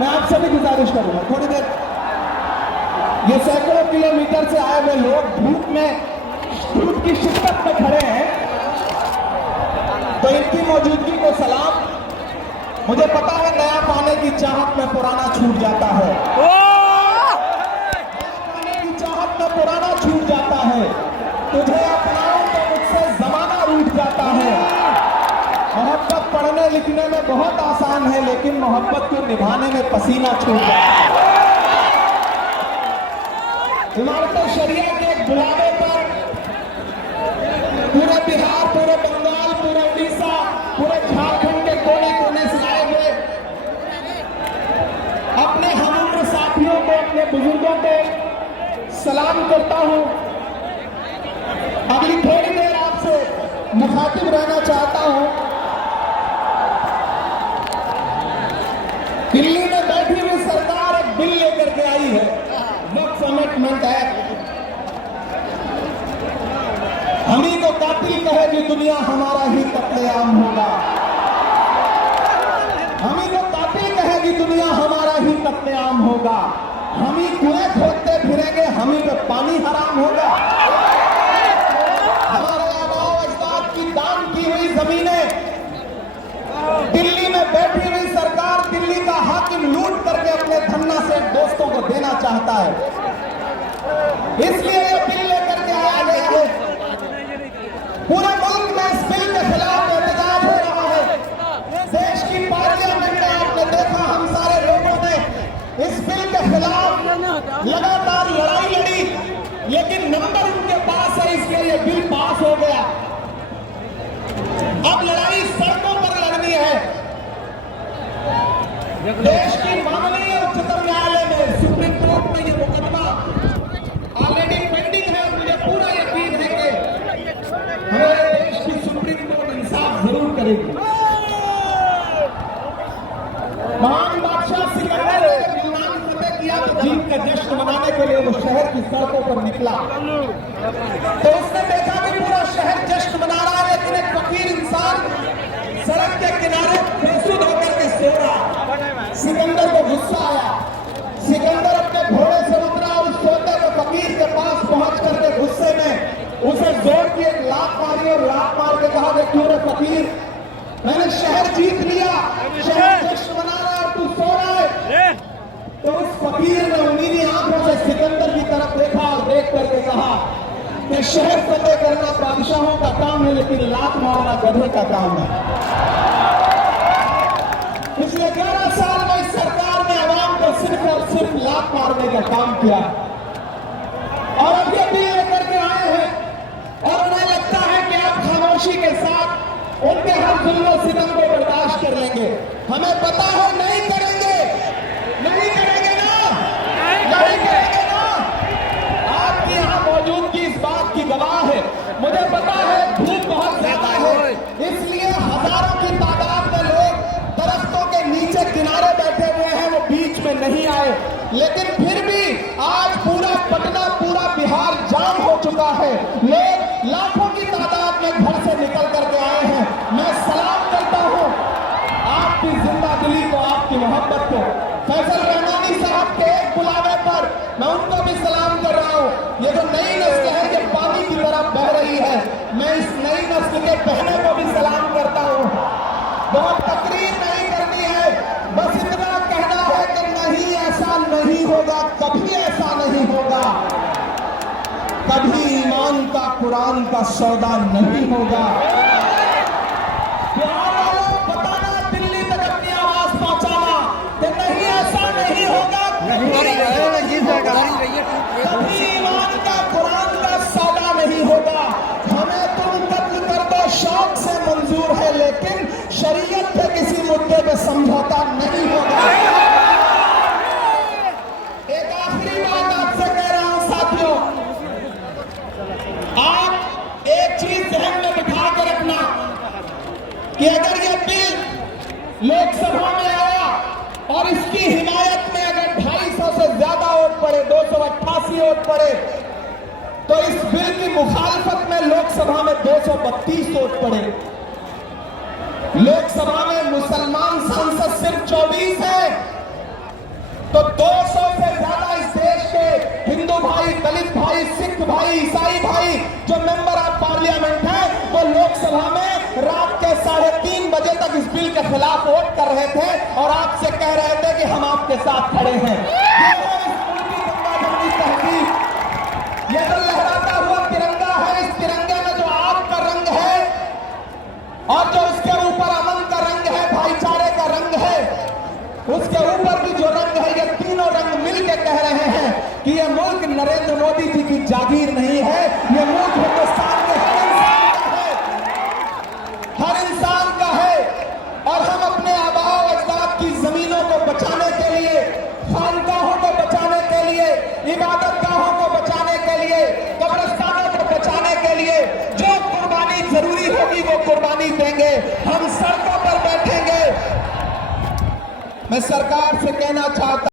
मैं आपसे भी गुजारिश करूंगा थोड़ी देर, ये सैकड़ों किलोमीटर से आए हुए लोग धूप की शिद्दत में खड़े हैं, तो इनकी मौजूदगी को सलाम। मुझे पता है नया पाने की चाहत में पुराना छूट जाता है, पाने की चाहत में पुराना छूट जाता है। तुझे अपनाऊं तो मुझसे जमाना रूठ जाता है। मोहब्बत पढ़ने लिखने में बहुत आसान है, लेकिन मोहब्बत को निभाने में पसीना छूट जाता है। इमारत शरिया के एक बुलावे पर पूरे बिहार, पूरे बंगाल, पूरे उड़ीसा, पूरे झारखंड के कोने कोने से आए हुए अपने हमउम्र साथियों को, अपने बुजुर्गों को सलाम करता हूं। अगली थोड़ी देर आपसे मुखातिब रहना चाहता हूं। दिल्ली में बैठी हुई सरकार एक बिल लेकर के आई है, वक्फ अमेंडमेंट एक्ट। हम ही को कातिल कहे कि दुनिया हमारा ही कत्लेआम होगा। हम ही को कातिल कहे कि दुनिया हमारा ही कत्लेआम होगा। हम ही कुएं खोदते फिरेंगे, हम ही पे पानी हराम होगा। हमारे आबाओ अजदाद की दान की हुई जमीनें दिल्ली में बैठी हुई सरकार, दिल्ली का हाकिम लूट करके अपने धन्ना से दोस्तों को देना चाहता है। इसलिए ये बिल लेकर के आया गया है। पूरे मुल्क में इस बिल के खिलाफ एहतजाज हो रहा है। देश की पार्लियामेंट में आपने देखा, हम सारे लोगों ने इस बिल के खिलाफ लगातार लड़ाई लड़ी, लेकिन नंबर उनके पास है, इसलिए ये बिल पास हो गया। अब लड़ाई सड़कों पर लड़नी है। देश की माननीय उच्चतम न्यायालय में, सुप्रीम कोर्ट में ये मुकदमा ऑलरेडी पेंडिंग है। मुझे पूरा यकीन है कि हमारे देश की सुप्रीम कोर्ट इंसाफ जरूर करेगी। महान बादशाह सिकंदर ने जब यूनान फतेह किया तो जीत का जश्न मनाने के लिए वो शहर की सड़कों पर निकला, तो उसने देखा कि पूरा शहर जश्न मना रहा है, लेकिन एक फकीर इंसान सड़क के किनारे बेसुध होकर के सो रहा। सिकंदर को गुस्सा आया। सिकंदर अपने घोड़े से उतरा और उस सोते हुए फकीर के पास पहुंच करके गुस्से में उसे जोर की एक लात मारी और लात मार के कहा कि क्यों रे फकीर, मैंने शहर जीत लिया, शहर जश्न मना रहा है और तू सो रहा है। तो उस फकीर ने उन्हीं आंखों से सिकंदर की तरफ देखा और देख करके कहा कि शहर फतेह करना बादशाहों का काम है, लेकिन लात मारना गधे का काम है। पिछले 11 साल में इस सरकार ने आवाम को सिर्फ और सिर्फ लात मारने का काम किया, और अब ये बिल लेकर के आए हैं और उन्हें लगता है कि आप खामोशी के साथ उनके हर जुल्म सितम को बर्दाश्त कर लेंगे। हमें पता है नहीं करेंगे, नहीं करेंगे ना, नहीं करेंगे ना। आपकी यहाँ मौजूदगी इस बात की गवाह है। मुझे पता है धूप बहुत ज्यादा है, इसलिए हजारों की तादाद में लोग दरख्तों के नीचे किनारे बैठे हुए हैं, वो बीच में नहीं आए। लेकिन फिर भी आज पूरा पटना, पूरा बिहार जाम हो चुका है। लोग लाखों की तादाद में घर से निकल करके आए हैं। मैं सलाम करता हूं आपकी जिंदा दिली को, आपकी मोहब्बत को। फैसल रहमानी साहब के एक बुलावे पर मैं उनको भी सलाम कर रहा हूं। ये जो नई नस्ल है, ये पानी की तरफ बह रही है। मैं इस नई नस्ल के बहने को भी सलाम करता हूं। बहुत तकरीर नहीं करनी है, बस इतना कहना है कि नहीं, ऐसा नहीं होगा, कभी ऐसा नहीं होगा, कभी ईमान का कुरान का सौदा नहीं होगा। बिहार वालों, बताना, दिल्ली तक अपनी आवाज पहुंचाना कि नहीं, ऐसा नहीं होगा, कभी ईमान का कुरान का सौदा नहीं होगा। हमें तुम कत्ल कर दो, शौक से मंजूर है, लेकिन शरीयत पे किसी मुद्दे पे समझौता नहीं होगा। एक आखिरी बात आपसे कह रहा हूं साथियों, आप एक चीज ध्यान में बिठा कर रखना कि अगर यह बिल लोकसभा में आया और इसकी हिमायत में अगर 250 से ज्यादा वोट पड़े, 288 वोट पड़े, तो इस बिल की मुखालफत में लोकसभा में 232 वोट पड़े। लोकसभा में मुसलमान सांसद सिर्फ 24 है, तो 200 से ज्यादा इस देश के हिंदू भाई, दलित भाई, सिख भाई, ईसाई भाई जो मेंबर ऑफ पार्लियामेंट हैं, वो लोकसभा में रात के 3:30 बजे तक इस बिल के खिलाफ वोट कर रहे थे और आपसे कह रहे थे कि हम आपके साथ खड़े हैं। ये जो लहराता हुआ तिरंगा है, इस तिरंगे में जो आग का रंग है और जो इसके ऊपर अमन का रंग है, भाईचारे का रंग है, उसके ऊपर भी जो रंग है, ये तीनों रंग मिलकर कह रहे हैं कि ये मुल्क नरेंद्र मोदी जी की जागीर नहीं है, ये मुल्क हिंदुस्तान के हर इंसान का है। और हम अपने आबाओ अजदाद की जमीनों को बचाने के लिए, खानकाहों को बचाने के लिए, इबादत गाहों को बचाने के लिए, कब्रिस्तानों को बचाने के लिए जो कुर्बानी जरूरी होगी वो कुर्बानी देंगे। हम सड़कों पर बैठेंगे। मैं सरकार से कहना चाहता